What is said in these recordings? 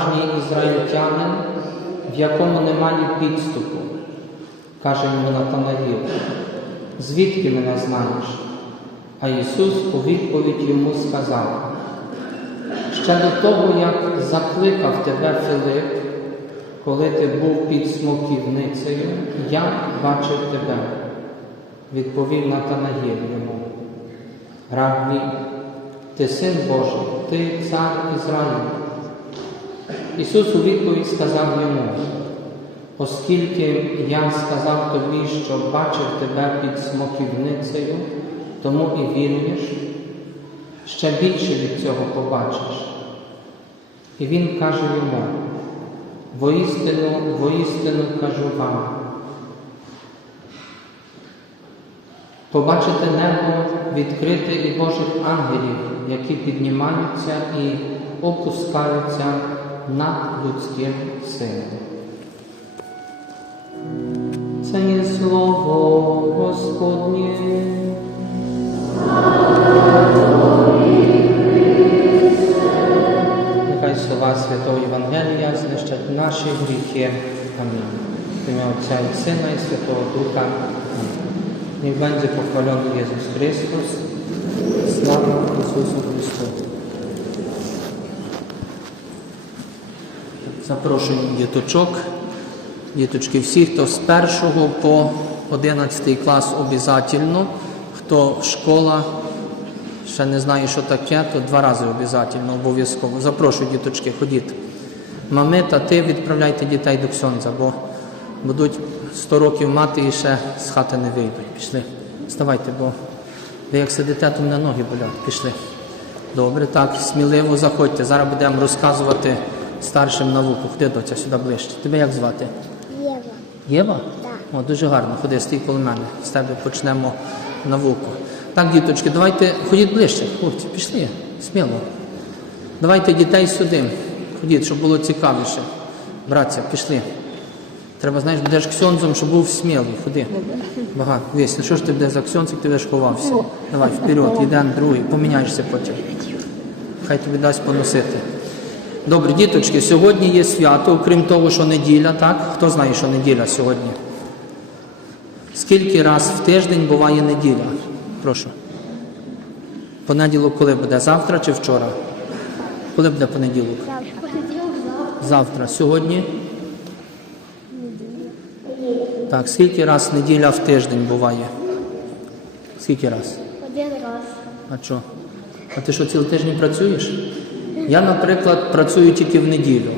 справжній ізраїльтянин, в якому немає підступу, каже йому Натанаїл. Звідки мене знаєш? А Ісус у відповідь йому сказав, ще до того, як закликав тебе Филип, коли ти був під смоківницею, я бачив тебе, відповів Натанаїл йому. Рабі, ти син Божий, ти цар Ізраїлю. Ісус у відповідь сказав йому, оскільки я сказав тобі, що бачив тебе під смоківницею, тому і віруєш, ще більше від цього побачиш. І він каже йому, воістину, воістину кажу вам, побачите небо відкрите і Божих ангелів, які піднімаються і опускаються над людським сином. Це є слово Господнє. Нехай слова Святого Євангелія знищать наші гріхи. Амінь. В ім'я Отця і Сина і Святого Духа. Амінь. Niech będzie pochwalony Jezus Chrystus. Sława Jezusu Chrystu. Запрошую діточок, діточки всі, хто з першого по 11 клас обов'язково, хто школа ще не знає, що таке, то два рази обов'язково, обов'язково. Запрошую діточки, ходіть. Мами та ти відправляйте дітей до Ксьонза, бо будуть 100 років мати і ще з хати не вийдуть. Пішли. Вставайте, бо ви як сидите, то мене ноги болять. Пішли. Добре, так, сміливо заходьте. Зараз будемо розказувати старшим науку. Ходи доця сюди ближче. Тебе як звати? Єва. Єва? Так. О, дуже гарно. Ходи, стій коло мене. З тебе почнемо науку. Так, діточки, давайте ходіть ближче, хлопці, пішли. Сміло. Давайте дітей сюди. Ходіть, щоб було цікавіше. Братця, пішли. Треба, знаєш, будеш ксьонзом, щоб був смілий. Ходи. Багато. Весь, ну що ж ти будеш за ксьонз, ти будеш ховався? Давай, вперед, один, другий, поміняєшся потім. Хай тобі дасть поносити. Добре, діточки, сьогодні є свято, окрім того, що неділя, так? Хто знає, що неділя сьогодні? Скільки раз в тиждень буває неділя? Прошу. Понеділок коли буде? Завтра чи вчора? Коли буде понеділок? Завтра. Сьогодні? Так, скільки раз неділя в тиждень буває? Скільки раз? Один раз. А що? А ти що цілий тиждень працюєш? Я, наприклад, працюю тільки в неділю.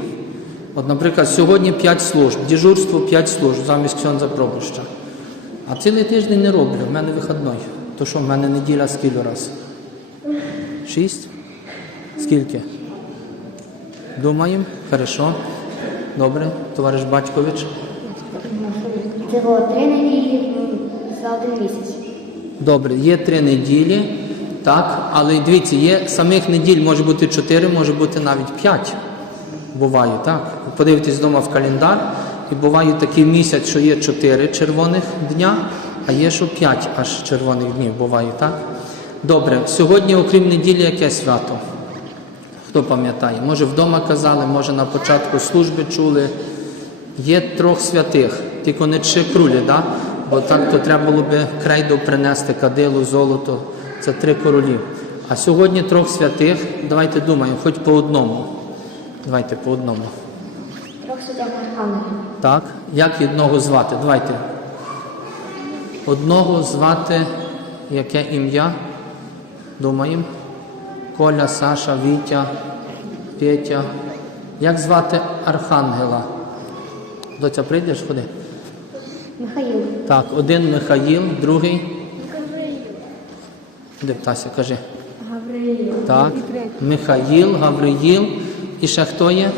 От, наприклад, сьогодні 5 служб, дежурство 5 служб замість Ксьонза Пробуща. А цілий тиждень не роблю, в мене вихідний. То що, в мене неділя скільки раз? Шість? Скільки? Думаємо? Хорошо. Добре, товариш Батькович. Всього три неділі за один місяць. Добре, є три неділі, так, але дивіться, є самих неділь може бути чотири, може бути навіть п'ять. Буває, так. Подивитесь вдома в календар, і буває такий місяць, що є чотири червоних дня, а є що п'ять аж червоних днів буває, так? Добре, сьогодні, окрім неділі, яке свято? Хто пам'ятає? Може вдома казали, може на початку служби чули. Є трьох святих, тільки не ще крулі, да? бо так то треба було би крейду принести, кадилу, золото. Це три королі. А сьогодні трьох святих, давайте думаємо, хоч по одному. Давайте по одному. Трьох святих архангелів. Так? Як одного звати? Давайте. Одного звати, яке ім'я? Думаємо. Коля, Саша, Вітя, Петя. Як звати Архангела? Доця, прийдеш ходи? Михаїл. Так, один Михаїл, другий. Де Тася, кажи. Гавриїл. Так. Михаїл, Гавриїл. І ще хто є?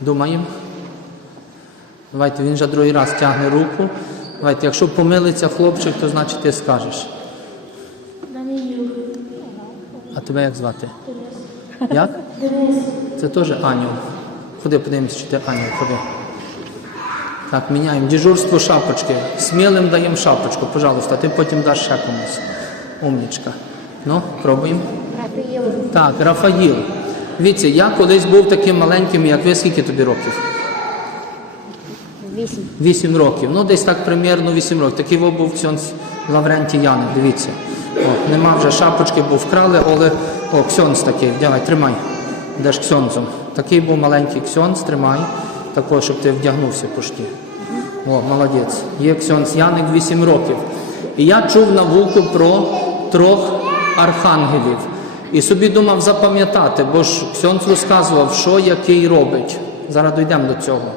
Думаємо. Давайте, він вже другий раз тягне руку. Давайте, якщо помилиться хлопчик, то значить ти скажеш. А тебе як звати? Як? Денис. Це теж ангел. Ходи, подивимося, чи ти ангел, ходи. Так, міняємо. Дежурство шапочки. Смілим даємо шапочку, пожалуйста, ти потім даш ще комусь. Умнічка. Ну, пробуємо. Рафаїл. Так, Рафаїл. Дивіться, я колись був таким маленьким, як ви, скільки тобі років? Вісім. Вісім років. Ну, десь так примірно вісім років. Такий був ксьонц Лаврентій Яник, дивіться. О, нема вже шапочки, бо вкрали, але о, ксьонц такий, давай, тримай. Деш ксьонцом. Такий був маленький ксьонц, тримай. Такого, щоб ти вдягнувся пошті. О, молодець. Є ксьонц Яник 8 років. І я чув науку про трьох архангелів. І собі думав запам'ятати, бо ж ксьонц розказував, що який робить. Зараз дійдемо до цього.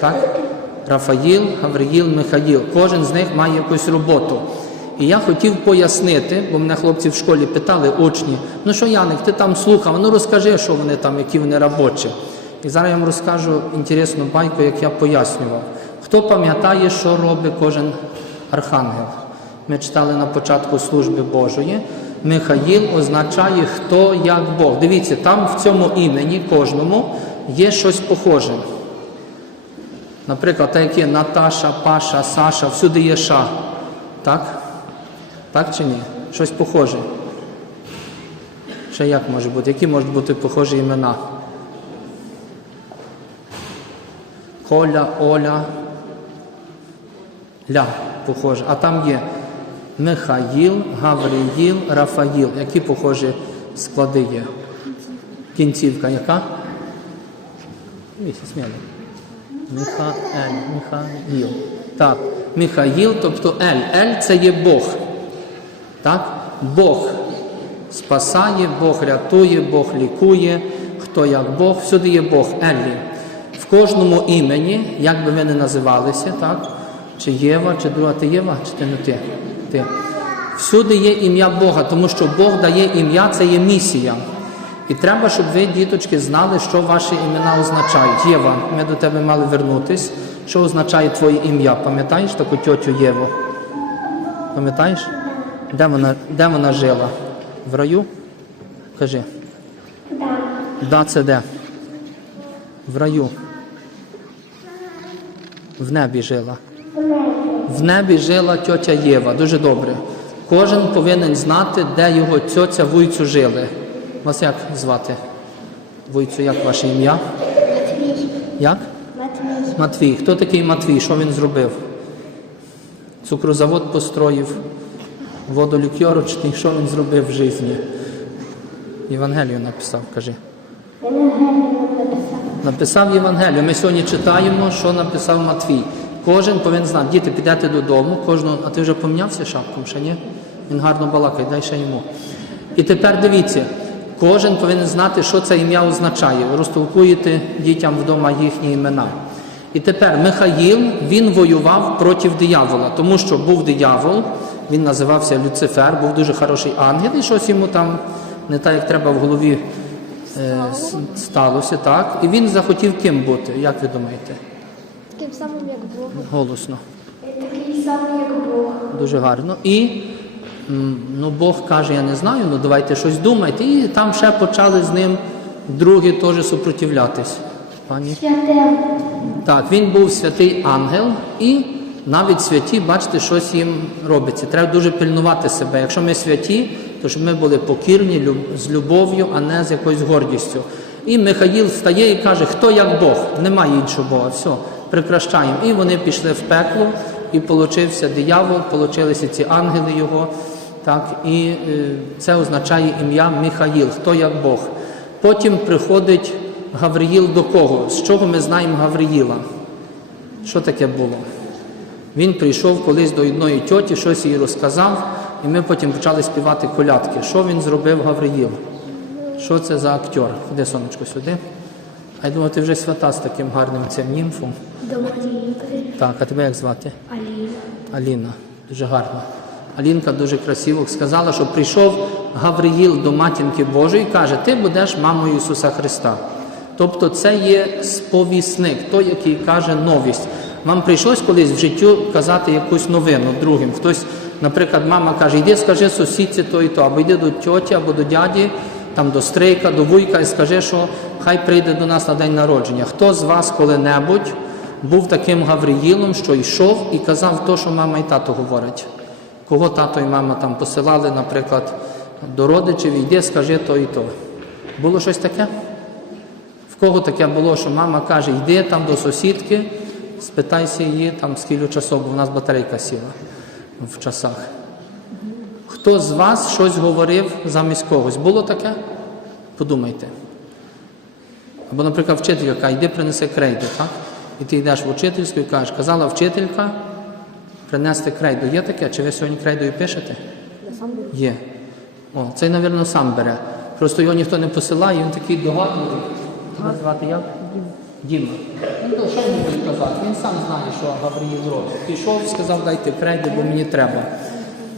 Так? Рафаїл, Гавриїл, Михаїл. Кожен з них має якусь роботу. І я хотів пояснити, бо мене хлопці в школі питали, учні, ну що Яник, ти там слухав, ну розкажи, що вони там, які вони робочі. І зараз я вам розкажу інтересну байку, як я пояснював. Хто пам'ятає, що робить кожен архангел? Ми читали на початку служби Божої. Михаїл означає хто як Бог. Дивіться, там в цьому імені кожному є щось похоже. Наприклад, так як є Наташа, Паша, Саша, всюди є ша. Так? Так чи ні? Щось похоже. Ще як може бути? Які можуть бути похожі імена? Коля, Оля, Ля похоже. А там є Михаїл, Гавриїл, Рафаїл. Які похожі склади є? Кінцівка яка? Місяць сміло. Михаель, Михаїл. Так, Михаїл, тобто Ель. Ель це є Бог. Так? Бог спасає, Бог рятує, Бог лікує. Хто як Бог, всюди є Бог, Еллі. В кожному імені, як би ви не називалися, так? Чи Єва, чи друга ти Єва, чи ти не ти? Ти. Всюди є ім'я Бога, тому що Бог дає ім'я, це є місія. І треба, щоб ви, діточки, знали, що ваші імена означають. Єва, ми до тебе мали вернутись. Що означає твоє ім'я? Пам'ятаєш таку тьотю Єву? Пам'ятаєш? Де вона, де вона жила? В раю? Кажи. Да. Да, це де? В раю. В небі жила. В небі жила тьотя Єва. Дуже добре. Кожен повинен знати, де його тьотя вуйцю жили. Вас як звати? Вуйцю, як ваше ім'я? Матвій. Як? Матвій. Матвій. Хто такий Матвій? Що він зробив? Цукрозавод построїв, водолюкьорочний, що він зробив в житті? Євангелію написав, кажи. Написав Євангелію. Ми сьогодні читаємо, що написав Матвій. Кожен повинен знати, діти, підете додому, кожного, а ти вже помінявся шапком, ще ні? Він гарно балакає, дай ще йому. І тепер дивіться, кожен повинен знати, що це ім'я означає. Ви розтолкуєте дітям вдома їхні імена. І тепер Михаїл він воював проти диявола, тому що був диявол, він називався Люцифер, був дуже хороший ангел, і щось йому там не так, як треба в голові е, сталося, так. І він захотів ким бути, як ви думаєте? Таким самим, як Бог. Голосно. Такий самий, як Бог. Дуже гарно. І ну, Бог каже, я не знаю, ну давайте щось думайте. І там ще почали з ним другі теж супротивлятись. Пані. Святим. Так, він був святий ангел, і навіть святі, бачите, щось їм робиться. Треба дуже пильнувати себе. Якщо ми святі, то щоб ми були покірні люб- з любов'ю, а не з якоюсь гордістю. І Михаїл встає і каже, хто як Бог, немає іншого Бога, все, прикращаємо. І вони пішли в пекло, і получився диявол, получилися ці ангели його. Так, і е, це означає ім'я Михаїл, хто як Бог. Потім приходить Гавриїл до кого? З чого ми знаємо Гавриїла? Що таке було? Він прийшов колись до одної тьоті, щось їй розказав, і ми потім почали співати колядки. Що він зробив Гавриїл? Що це за актер? Ходи, сонечко, сюди. А я думаю, ти вже свята з таким гарним цим німфом. До Марії. Так, а тебе як звати? Аліна. Аліна, дуже гарно. Алінка дуже красиво сказала, що прийшов Гавриїл до матінки Божої і каже, ти будеш мамою Ісуса Христа. Тобто це є сповісник, той, який каже новість. Вам прийшлось колись в життю казати якусь новину другим. Хтось наприклад, мама каже, йди скажи сусідці то і то, або йди до тьоті, або до дяді, там до стрийка, до вуйка і скажи, що хай прийде до нас на день народження. Хто з вас коли-небудь був таким Гавриїлом, що йшов і казав то, що мама і тато говорять? Кого тато і мама там посилали, наприклад, до родичів, йди, скажи то і то. Було щось таке? В кого таке було, що мама каже, йди там до сусідки, спитайся її, там скільки часов, бо в нас батарейка сіла в часах. Хто з вас щось говорив замість когось? Було таке? Подумайте. Або, наприклад, вчителька каже, йди принеси крейду, так? І ти йдеш в учительську і кажеш, казала вчителька принести крейду. Є таке? Чи ви сьогодні крейдою пишете? Є. О, цей, мабуть, сам бере. Просто його ніхто не посилає, він такий догадливий. Тебе звати як? Діма. Ну, то що він буде казати? Він сам знає, що Гавриїл робить. Пішов, сказав, дайте крейду, бо мені треба.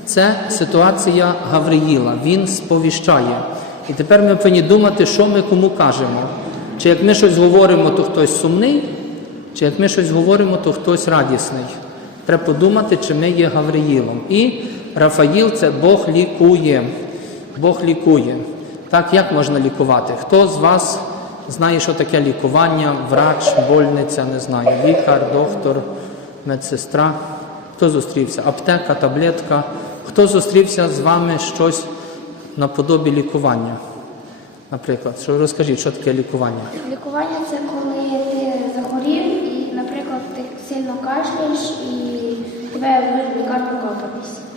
Це ситуація Гавриїла. Він сповіщає. І тепер ми повинні думати, що ми кому кажемо. Чи як ми щось говоримо, то хтось сумний, чи як ми щось говоримо, то хтось радісний. Треба подумати, чи ми є Гавриїлом. І Рафаїл це Бог лікує. Бог лікує. Так, як можна лікувати? Хто з вас знає, що таке лікування, врач, больниця, не знаю, лікар, доктор, медсестра? Хто зустрівся? Аптека, таблетка. Хто зустрівся з вами щось наподобі лікування? Наприклад, що розкажіть, що таке лікування? Лікування це коли ти захворів і, наприклад, ти сильно кашляєш і тебе в лікарню.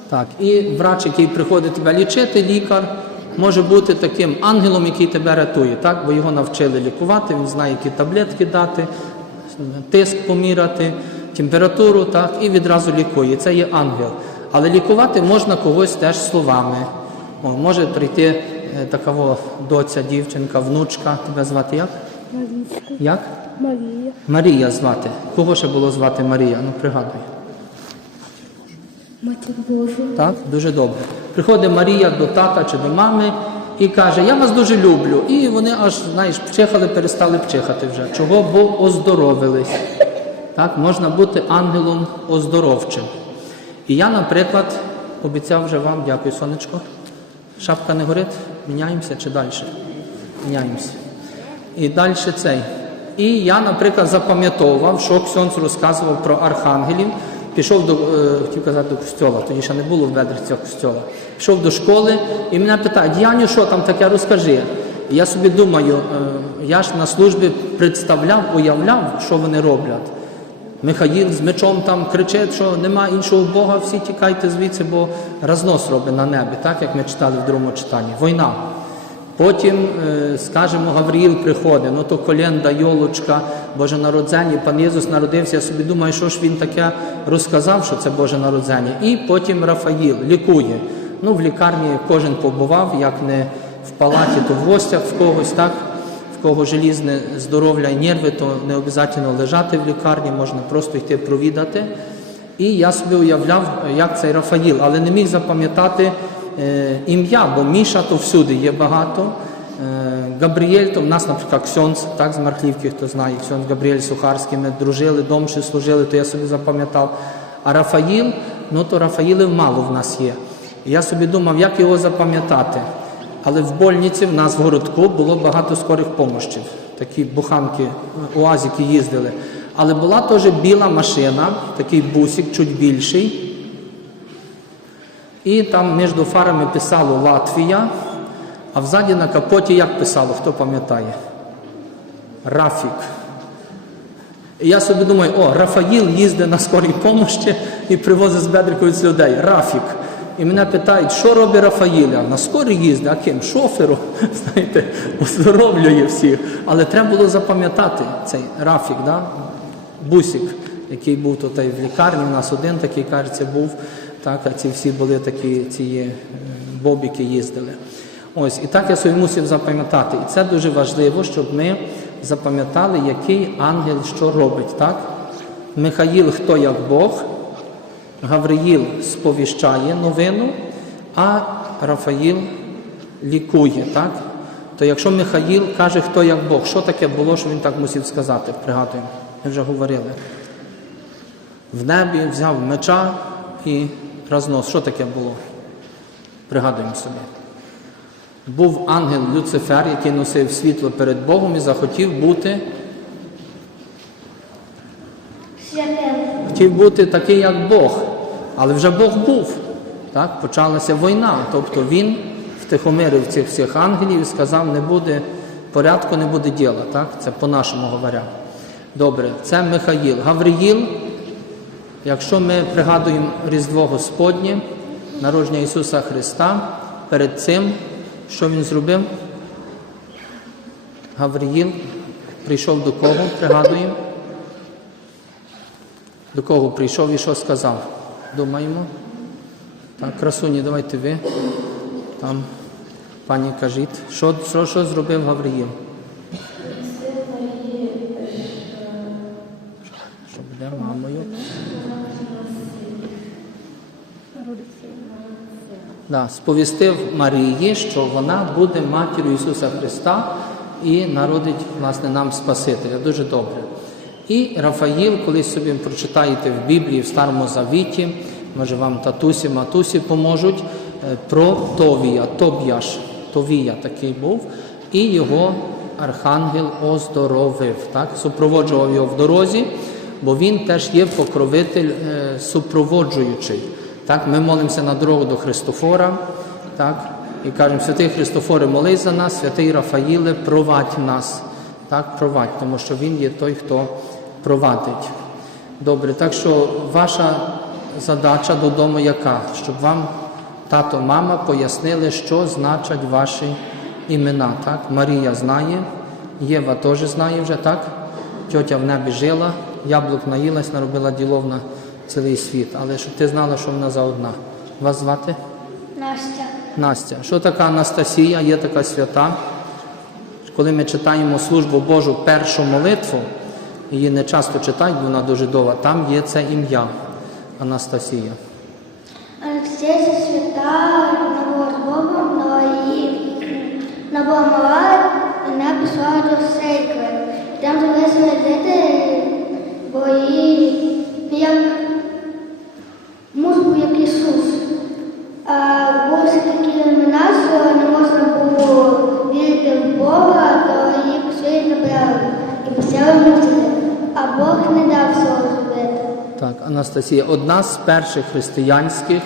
Так, і врач, який приходить тебе лічити, лікар, може бути таким ангелом, який тебе рятує, так? бо його навчили лікувати, він знає, які таблетки дати, тиск поміряти, температуру, так, і відразу лікує. Це є ангел. Але лікувати можна когось теж словами. О, може прийти е, така доця, дівчинка, внучка. Тебе звати як? Марічка. Як? Марія. Марія звати. Кого ще було звати Марія? Ну пригадуй. Матір Божа. Так, дуже добре. Приходить Марія до тата чи до мами і каже: Я вас дуже люблю. І вони аж, знаєш, пчихали, перестали пчихати вже. Чого? Бо оздоровились. Так, можна бути ангелом оздоровчим. І я, наприклад, обіцяв вже вам, дякую, сонечко. Шапка не горить? Міняємося чи далі? Міняємося. І далі цей. І я, наприклад, запам'ятовував, що Ксьонц розказував про архангелів. Пішов до, е, хотів казати, до костьола, тоді ще не було в бедрах цього костьола. Пішов до школи і мене питають, Яню, що там таке, розкажи. І я собі думаю, е, я ж на службі представляв, уявляв, що вони роблять. Михаїл з мечом там кричить, що нема іншого Бога, всі тікайте звідси, бо разнос робить на небі, так як ми читали в другому читанні. Війна. Потім, е, скажемо, Гавріїл приходить, ну то коленда, йолочка, Боже народження, пан Єсус народився, я собі думаю, що ж він таке розказав, що це Боже народження. І потім Рафаїл лікує. Ну, в лікарні кожен побував, як не в палаті, то в гостях в когось, так? Кого желізне здоров'я і нерви, то не обов'язково лежати в лікарні, можна просто йти провідати. І я собі уявляв, як цей Рафаїл, але не міг запам'ятати е, ім'я, бо Міша то всюди є багато. Е, Габріель, то в нас, наприклад, Ксьонц, так, з Мархлівки, хто знає, Ксьонц Габріель Сухарський, ми дружили, домші служили, то я собі запам'ятав. А Рафаїл, ну то Рафаїлів мало в нас є. І я собі думав, як його запам'ятати. Але в больниці в нас в городку було багато скорих помощів. Такі буханки, уазики їздили. Але була теж біла машина, такий бусик, чуть більший. І там між фарами писало Латвія, а взаді на капоті як писало, хто пам'ятає? Рафік. І я собі думаю, о, Рафаїл їздить на скорій помощі і привозить з Бедриковиць людей. Рафік. І мене питають, що робить Рафаїл? А на скорій їздить, а ким? Шофером, знаєте, оздоровлює всіх. Але треба було запам'ятати цей Рафік, да? бусик, який був тут в лікарні. У нас один такий, кажеться, був. Так, а ці всі були такі ці е, бобіки їздили. Ось, і так я собі мусив запам'ятати. І це дуже важливо, щоб ми запам'ятали, який ангел що робить. Так? Михаїл, хто як Бог, Гавриїл сповіщає новину, а Рафаїл лікує. Так? То якщо Михаїл каже, хто як Бог, що таке було, що він так мусив сказати? Пригадуємо, ми вже говорили. В небі взяв меча і разнос. Що таке було? Пригадуємо собі. Був ангел Люцифер, який носив світло перед Богом і захотів бути, хотів бути такий, як Бог. Але вже Бог був. Так? Почалася війна. Тобто він втихомирив цих всіх ангелів і сказав, не буде порядку, не буде діла. Так? Це по-нашому говоря. Добре, це Михаїл. Гавриїл, якщо ми пригадуємо Різдво Господнє, народження Ісуса Христа, перед цим, що Він зробив? Гавриїл прийшов до кого? Пригадуємо. До кого прийшов і що сказав? Думаємо. Так, красуні, давайте ви. Там, пані кажіть, що, що, що зробив Гавриїл? Що буде мамою? Да, сповістив Марії, що вона буде матір'ю Ісуса Христа і народить власне нам Спасителя. Дуже добре. І Рафаїл, колись собі прочитаєте в Біблії, в Старому Завіті, може вам татусі, матусі поможуть, е, про Товія, Тоб'яш, Товія такий був, і його архангел оздоровив, так? супроводжував його в дорозі, бо він теж є покровитель е, супроводжуючий. Так, ми молимося на дорогу до Христофора, так, і кажемо, святий Христофоре, молись за нас, святий Рафаїле, провадь нас. Так, провадь, тому що він є той, хто провадить. Добре, так що ваша задача додому яка? Щоб вам тато, мама пояснили, що значать ваші імена. Так? Марія знає, Єва теж знає вже, так? Тьотя в небі жила, яблук наїлась, наробила ділов на цілий світ. Але щоб ти знала, що вона за одна. Вас звати? Настя. Настя. Що така Анастасія? Є така свята. Коли ми читаємо службу Божу першу молитву, її не часто читають, бо вона дуже довга, там є це ім'я Анастасія. Анастасія свята Богом, мала і не пішла до церкви. Там залишили діти, Анастасія, одна з перших християнських,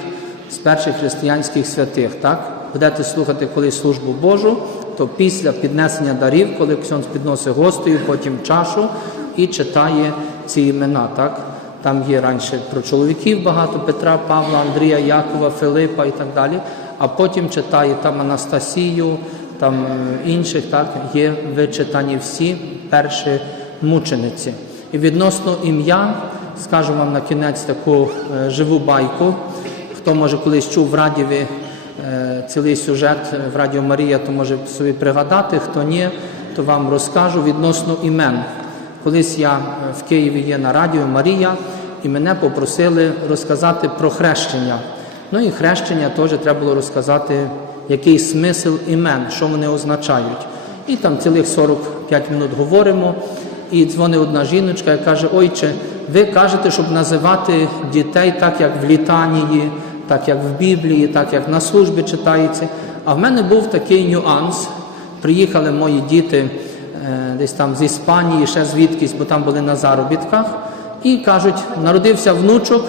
з перших християнських святих, так? Будете слухати колись службу Божу, то після піднесення дарів, коли Ксьонс підносить гостею, потім чашу і читає ці імена, так? Там є раніше про чоловіків багато Петра, Павла, Андрія, Якова, Филипа і так далі. А потім читає там Анастасію, там інших, так, є вичитані всі перші мучениці. І відносно ім'я, скажу вам на кінець таку е, живу байку. Хто може колись чув в радіові е, цілий сюжет е, в Радіо Марія, то може собі пригадати. Хто ні, то вам розкажу відносно імен. Колись я в Києві є на Радіо Марія, і мене попросили розказати про хрещення. Ну і хрещення теж треба було розказати, який смисл імен, що вони означають. І там цілих 45 минут говоримо. І дзвонить одна жіночка і каже: Ойче, ви кажете, щоб називати дітей так, як в літанії, так як в Біблії, так як на службі читається. А в мене був такий нюанс. Приїхали мої діти е, десь там з Іспанії, ще звідкись, бо там були на заробітках, і кажуть, народився внучок,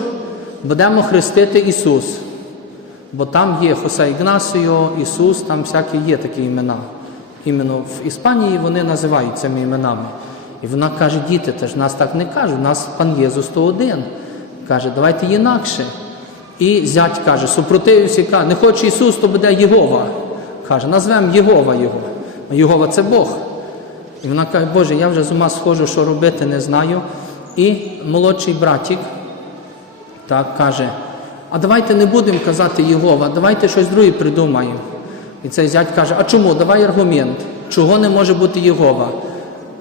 будемо хрестити Ісус. Бо там є Хосе Ігнасіо, Ісус, там всякі є такі імена. Іменно в Іспанії вони називають цими іменами. І вона каже, діти, теж нас так не кажуть, нас пан Єзус 101. Каже, давайте інакше. І зять каже, супротивився каже, не хоче Ісус, то буде Єгова. Каже, назвемо Єгова його. Єгова це Бог. І вона каже, Боже, я вже з ума схожу, що робити, не знаю. І молодший братик так каже, а давайте не будемо казати Єгова, давайте щось друге придумаємо. І цей зять каже, а чому? Давай аргумент, чого не може бути Єгова?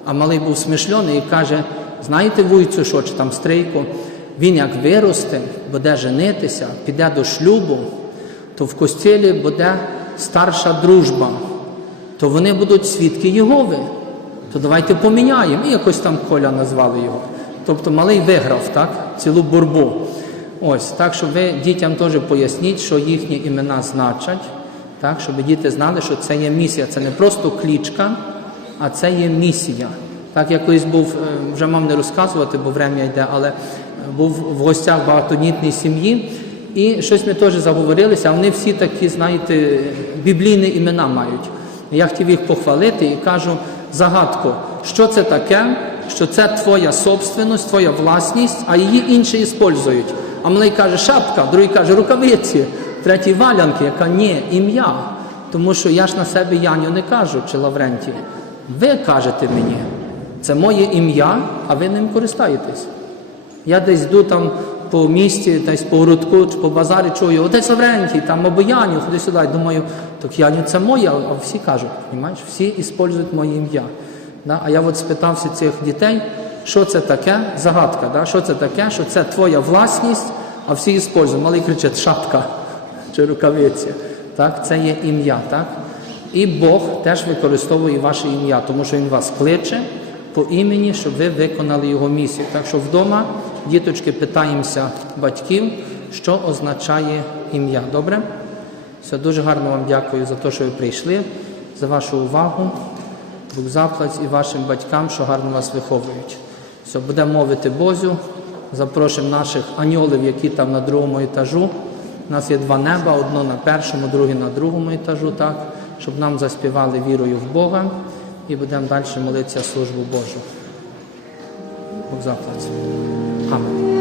А малий був смишльоний і каже, знаєте вуйцю, що чи там стрийку, він як виросте, буде женитися, піде до шлюбу, то в костілі буде старша дружба, то вони будуть свідки Єгови. То давайте поміняємо. І якось там Коля назвали його. Тобто малий виграв, так, цілу борьбу. Ось, так що ви дітям теж поясніть, що їхні імена значать, так, щоб діти знали, що це є місія. Це не просто клічка, а це є місія. Так, я колись був, е, вже мав не розказувати, бо врем'я йде, але е, був в гостях в багатодітній сім'ї, і щось ми теж заговорилися, вони всі такі, знаєте, біблійні імена мають. Я хотів їх похвалити і кажу загадку, що це таке, що це твоя собственність, твоя власність, а її інші іспользують. А малий каже, шапка, другий каже, рукавиці, третій валянки, яка ні, ім'я. Тому що я ж на себе Яню не кажу, чи Лаврентій. Ви кажете мені, це моє ім'я, а ви ним користаєтесь. Я десь йду там по місті, десь по городку, чи по базарі чую, отець Лаврентій, там Яню, ходи сюди. Думаю, так Яню це моє, а всі кажуть, розумієш, всі іспользують моє ім'я. Да? А я от спитався цих дітей, що це таке, загадка, да? що це таке, що це твоя власність, а всі іспользують. Малий кричать, шапка чи рукавиці. Так? Це є ім'я. Так? І Бог теж використовує ваше ім'я, тому що Він вас кличе по імені, щоб ви виконали його місію. Так що вдома, діточки, питаємося батьків, що означає ім'я. Добре? Все, дуже гарно вам дякую за те, що ви прийшли, за вашу увагу. Бог заплать і вашим батькам, що гарно вас виховують. Все, будемо мовити Бозю, запрошуємо наших аньолів, які там на другому етажу. У нас є два неба, одно на першому, друге на другому етажу, так, щоб нам заспівали вірою в Бога і будемо далі молитися службу Божу. Бог заплатить. Амінь.